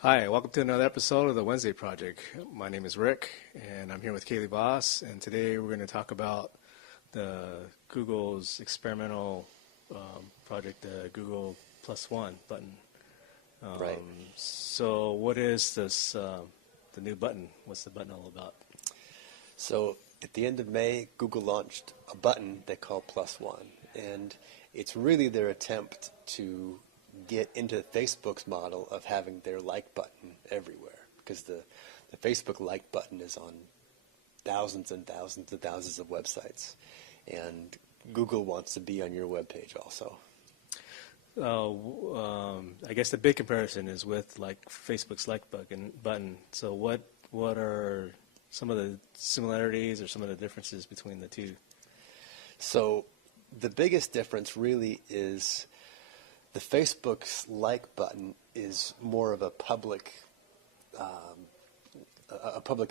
Hi, welcome to another episode of the Wednesday Project. My name is Rick, and I'm here with Kaylee Boss, and today we're going to talk about the Google's experimental project, the Google Plus One button. Right. So, what is this? The new button? What's the button all about? So at the end of May, Google launched a button they call Plus One, and it's really their attempt to get into Facebook's model of having their like button everywhere, because the Facebook like button is on thousands and thousands and thousands of websites, and Google wants to be on your web page also. I guess the big comparison is with like Facebook's like button. So, what are some of the similarities or some of the differences between the two? So the biggest difference really is the Facebook's like button is more of a public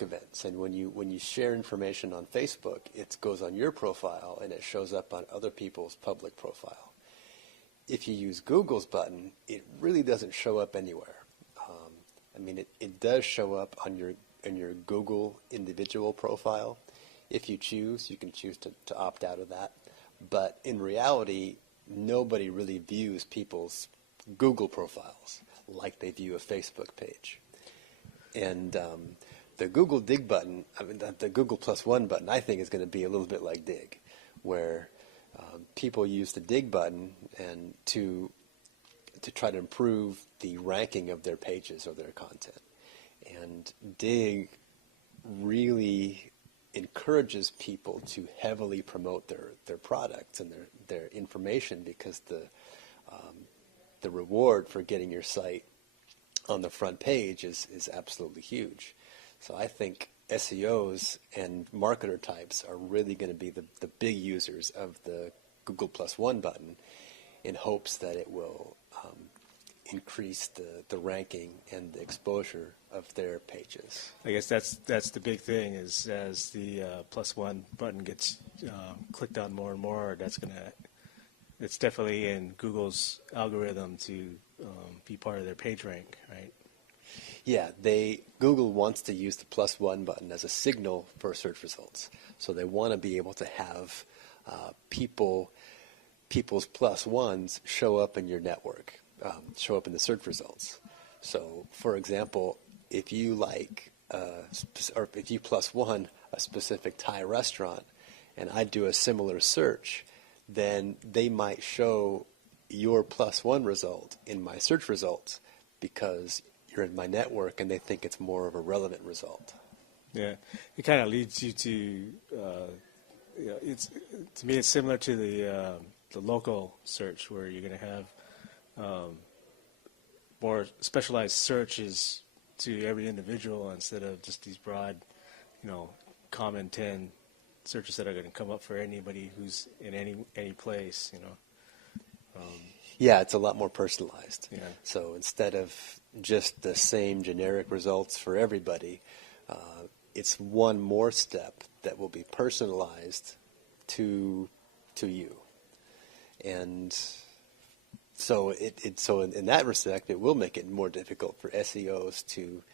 event. And when you share information on Facebook, it goes on your profile and it shows up on other people's public profile. If you use Google's button, it really doesn't show up anywhere. It does show up on your Google individual profile. If you choose, you can choose to opt out of that. But in reality, nobody really views people's Google profiles like they view a Facebook page. And the Google Dig button, the Google Plus One button, I think is going to be a little bit like Dig, where people use the Dig button and to try to improve the ranking of their pages or their content. And Dig really encourages people to heavily promote their products and their information, because the reward for getting your site on the front page is absolutely huge. So I think SEOs and marketer types are really going to be the big users of the Google Plus One button, in hopes that it will increase the ranking and the exposure of their pages. I guess that's the big thing, is as the Plus One button gets clicked on more and more, it's definitely in Google's algorithm to be part of their page rank, right? Yeah, Google wants to use the Plus One button as a signal for search results. So they want to be able to have people's Plus Ones show up in your network, show up in the search results. So, for example, if you if you Plus One a specific Thai restaurant, and I do a similar search, then they might show your Plus One result in my search results, because you're in my network and they think it's more of a relevant result. Yeah, it kind of leads you to, to me it's similar to the local search, where you're going to have more specialized searches to every individual, instead of just these broad, common 10 searches that are going to come up for anybody who's in any place, Yeah, it's a lot more personalized. Yeah. So instead of just the same generic results for everybody, it's one more step that will be personalized to you. And so in that respect, it will make it more difficult for SEOs to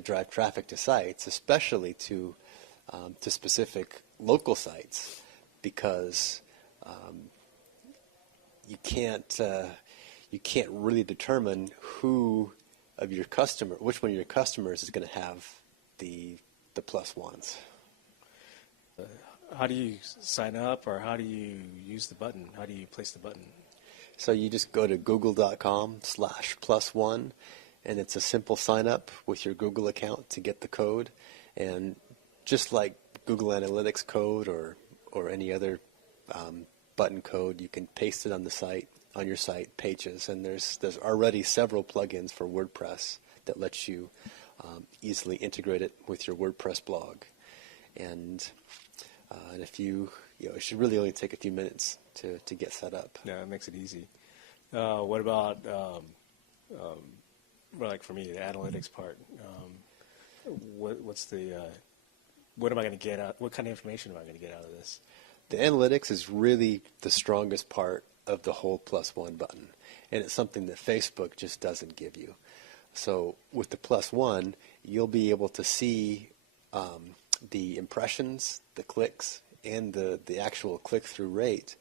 drive traffic to sites, especially to specific local sites, because you can't really determine which one of your customers is going to have the Plus Ones. How do you sign up, or how do you use the button? How do you place the button? So you just go to google.com/plus1, and it's a simple sign up with your Google account to get the code. And just like Google Analytics code or any other button code, you can paste it on your site pages. And there's already several plugins for WordPress that lets you easily integrate it with your WordPress blog. And if it should really only take a few minutes to get set up. Yeah, it makes it easy. What about, like for me, the analytics part? What am I going to get out? What kind of information am I going to get out of this? The analytics is really the strongest part of the whole Plus One button, and it's something that Facebook just doesn't give you. So with the +1, you'll be able to see the impressions, the clicks, and the actual click-through rate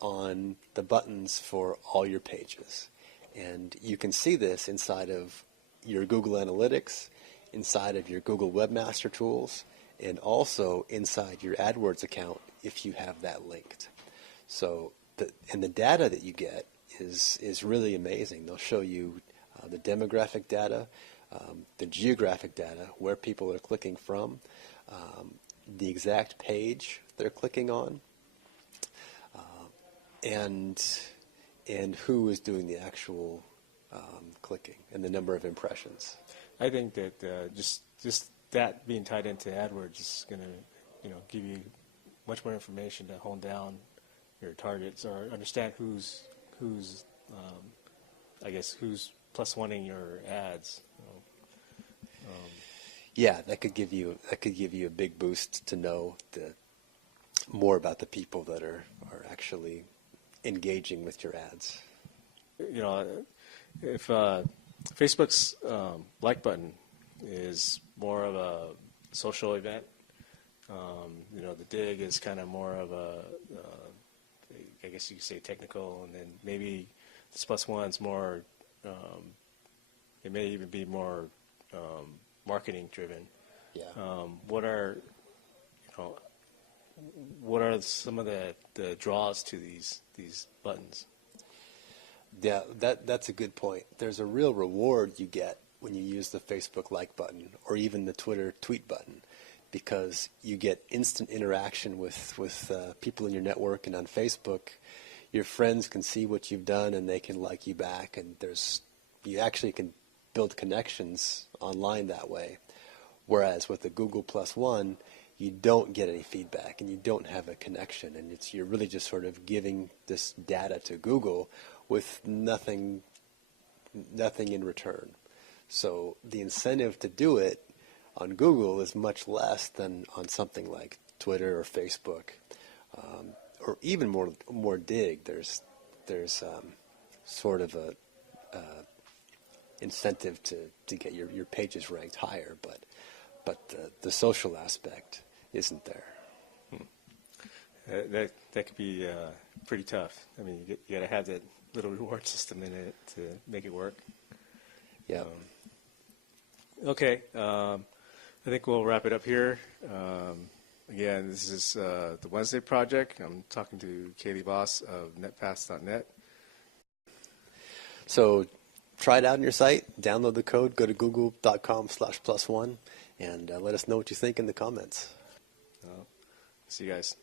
on the buttons for all your pages. And you can see this inside of your Google Analytics, inside of your Google Webmaster Tools, and also inside your AdWords account if you have that linked. So the data that you get is really amazing. They'll show you the demographic data, the geographic data, where people are clicking from, the exact page they're clicking on, and who is doing the actual clicking, and the number of impressions. I think that just that being tied into AdWords is going to, give you much more information to hone down your targets or understand who's +1ing your ads. Yeah, that could give you a big boost to know more about the people that are actually engaging with your ads. If Facebook's like button is more of a social event, the dig is kind of more of a, I guess you could say technical, and then maybe this +1's more, it may even be more marketing driven. Yeah. What are some of the draws to these buttons? Yeah, that's a good point. There's a real reward you get when you use the Facebook like button or even the Twitter tweet button, because you get instant interaction with people in your network. And on Facebook, your friends can see what you've done and they can like you back, and you actually can build connections online that way. Whereas with the Google +1, you don't get any feedback and you don't have a connection, and you're really just sort of giving this data to Google with nothing in return. So the incentive to do it on Google is much less than on something like Twitter or Facebook, or even more Dig. There's sort of a incentive to get your pages ranked higher, but the social aspect isn't there. That could be pretty tough. I mean, you got to have that little reward system in it to make it work. Yeah. Okay. I think we'll wrap it up here. Again, this is the Wednesday Project. I'm talking to Kaylee Voss of netpaths.net. So try it out on your site, download the code, go to google.com/+1, and let us know what you think in the comments. See you guys.